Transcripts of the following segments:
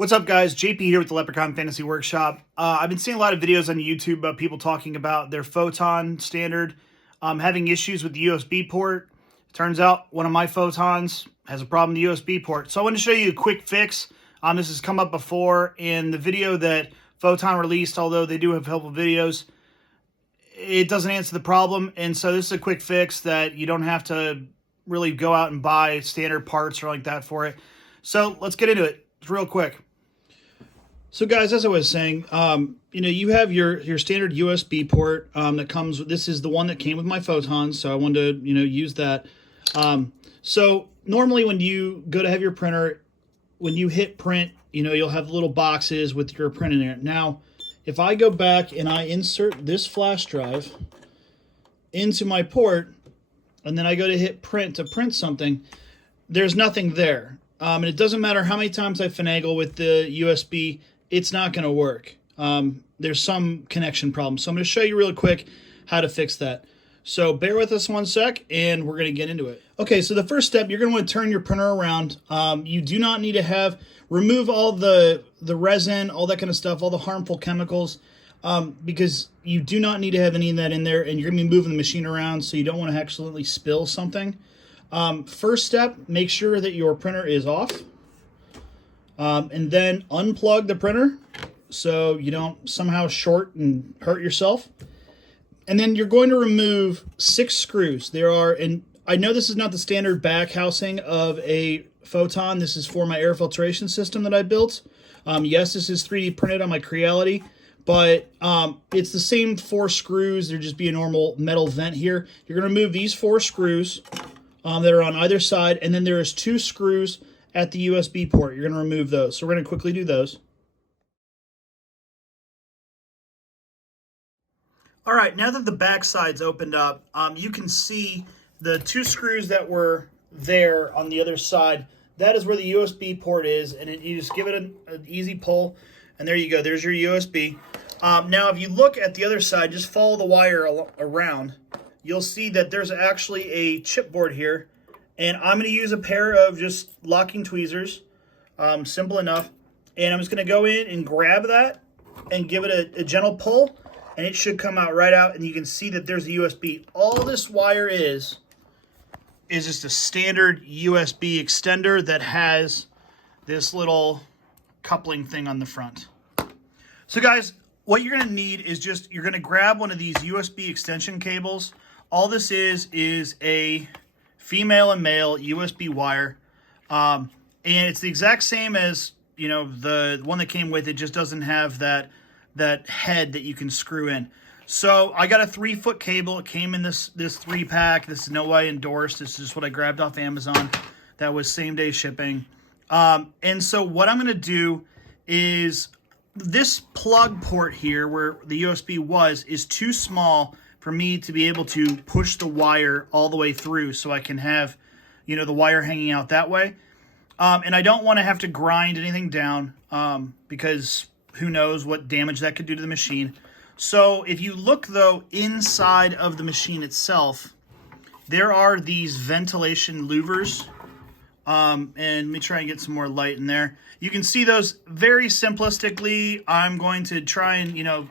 What's up, guys? JP here with the Leprechaun Fantasy Workshop. I've been seeing a lot of videos on YouTube about people talking about their Photon standard having issues with the USB port. Turns out one of my Photons has a problem with the USB port. So I want to show you a quick fix. This has come up before in the video that Photon released, although they do have helpful videos. It doesn't answer the problem, and so this is a quick fix that you don't have to really go out and buy standard parts or like that for it. So let's get into it. It's real quick. So guys, as I was saying, you have your standard USB port that comes with, this is the one that came with my Photons, so I wanted to, use that. So normally when you go to have your printer, when you hit print, you'll have little boxes with your print in there. Now, if I go back and I insert this flash drive into my port, and then I go to hit print to print something, there's nothing there. And it doesn't matter how many times I finagle with the USB, it's not going to work. There's some connection problem. So I'm going to show you real quick how to fix that. So bear with us one sec, and we're going to get into it. Okay, so the first step, you're going to want to turn your printer around. You do not need to remove all the resin, all that kind of stuff, all the harmful chemicals, because you do not need to have any of that in there, and you're going to be moving the machine around, so you don't want to accidentally spill something. First step, make sure that your printer is off. And then unplug the printer so you don't somehow short and hurt yourself. And then you're going to remove 6 screws. There are, and I know this is not the standard back housing of a Photon. This is for my air filtration system that I built. Yes, this is 3D printed on my Creality, but it's the same 4 screws. There'd just be a normal metal vent here. You're going to remove these 4 screws that are on either side, and then there is 2 screws at the USB port. You're going to remove those. So we're going to quickly do those. All right, now that the back side's opened up, you can see the 2 screws that were there on the other side. That is where the USB port is, and you just give it an easy pull, and there you go. There's your USB. Now, if you look at the other side, just follow the wire around, you'll see that there's actually a chipboard here. And I'm going to use a pair of just locking tweezers, simple enough. And I'm just going to go in and grab that and give it a gentle pull, and it should come out right out. And you can see that there's a USB. All this wire is just a standard USB extender that has this little coupling thing on the front. So guys, what you're going to need is you're going to grab one of these USB extension cables. All this is a female and male USB wire, and it's the exact same as the one that came with it, just doesn't have that head that you can screw in. So I got a 3-foot cable. It came in this 3-pack. This is no way endorsed. This is just what I grabbed off Amazon. That was same-day shipping. And so what I'm going to do is this plug port here where the USB was is too small for me to be able to push the wire all the way through, so I can have, the wire hanging out that way. And I don't want to have to grind anything down because who knows what damage that could do to the machine. So if you look, though, inside of the machine itself, there are these ventilation louvers. And let me try and get some more light in there. You can see those very simplistically. I'm going to try and,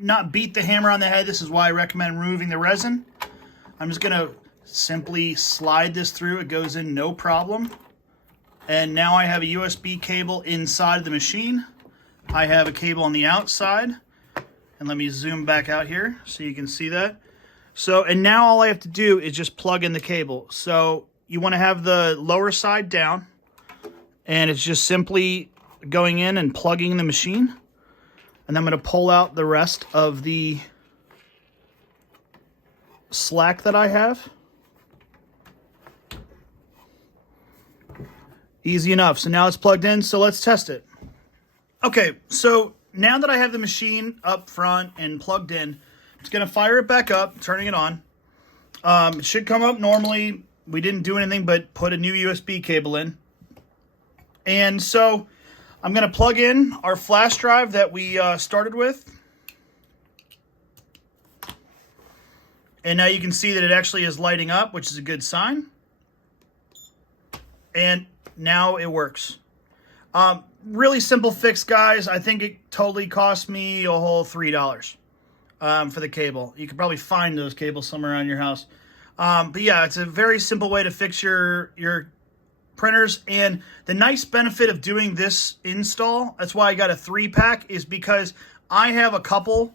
not beat the hammer on the head. This is why I recommend removing the resin. I'm just going to simply slide this through. It goes in no problem. And now I have a USB cable inside the machine. I have a cable on the outside. And let me zoom back out here so you can see that. So, and now all I have to do is just plug in the cable. So you want to have the lower side down, and it's just simply going in and plugging the machine. And I'm going to pull out the rest of the slack that I have. Easy enough. So now it's plugged in, so let's test it. Okay, so now that I have the machine up front and plugged in, I'm just going to fire it back up, turning it on. It should come up normally. We didn't do anything but put a new USB cable in. And so I'm going to plug in our flash drive that we started with. And now you can see that it actually is lighting up, which is a good sign. And now it works. really simple fix, guys. I think it totally cost me a whole $3 for the cable. You could probably find those cables somewhere around your house. But yeah, it's a very simple way to fix your printers. And the nice benefit of doing this install, that's why I got a 3-pack, is because I have a couple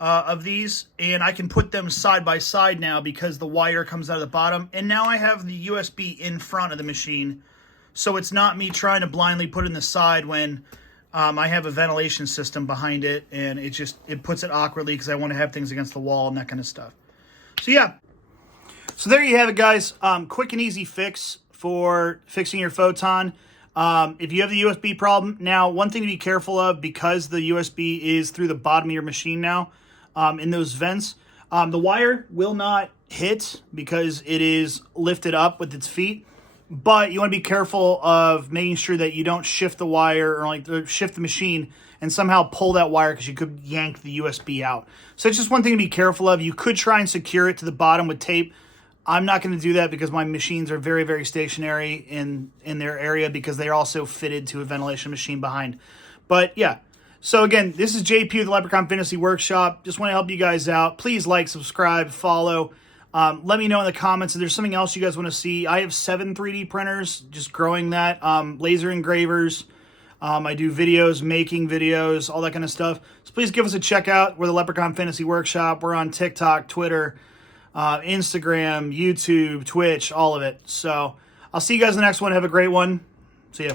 of these, and I can put them side by side now because the wire comes out of the bottom. And now I have the USB in front of the machine, so it's not me trying to blindly put it in the side when I have a ventilation system behind it, and it puts it awkwardly because I want to have things against the wall and that kind of stuff. So yeah, so there you have it, guys. Quick and easy fix for fixing your Photon. If you have the USB problem, now one thing to be careful of, because the USB is through the bottom of your machine now, in those vents, the wire will not hit because it is lifted up with its feet. But you want to be careful of making sure that you don't shift the wire or shift the machine and somehow pull that wire, because you could yank the USB out. So it's just one thing to be careful of. You could try and secure it to the bottom with tape. I'm not going to do that because my machines are very, very stationary in their area, because they're also fitted to a ventilation machine behind. But yeah, so again, this is JP with the Leprechaun Fantasy Workshop. Just want to help you guys out. Please like, subscribe, follow. Let me know in the comments if there's something else you guys want to see. I have 7 3D printers, just growing that. Laser engravers. I do videos, making videos, all that kind of stuff. So please give us a check out. We're the Leprechaun Fantasy Workshop. We're on TikTok, Twitter, Instagram, YouTube, Twitch, all of it. So I'll see you guys in the next one. Have a great one. See ya.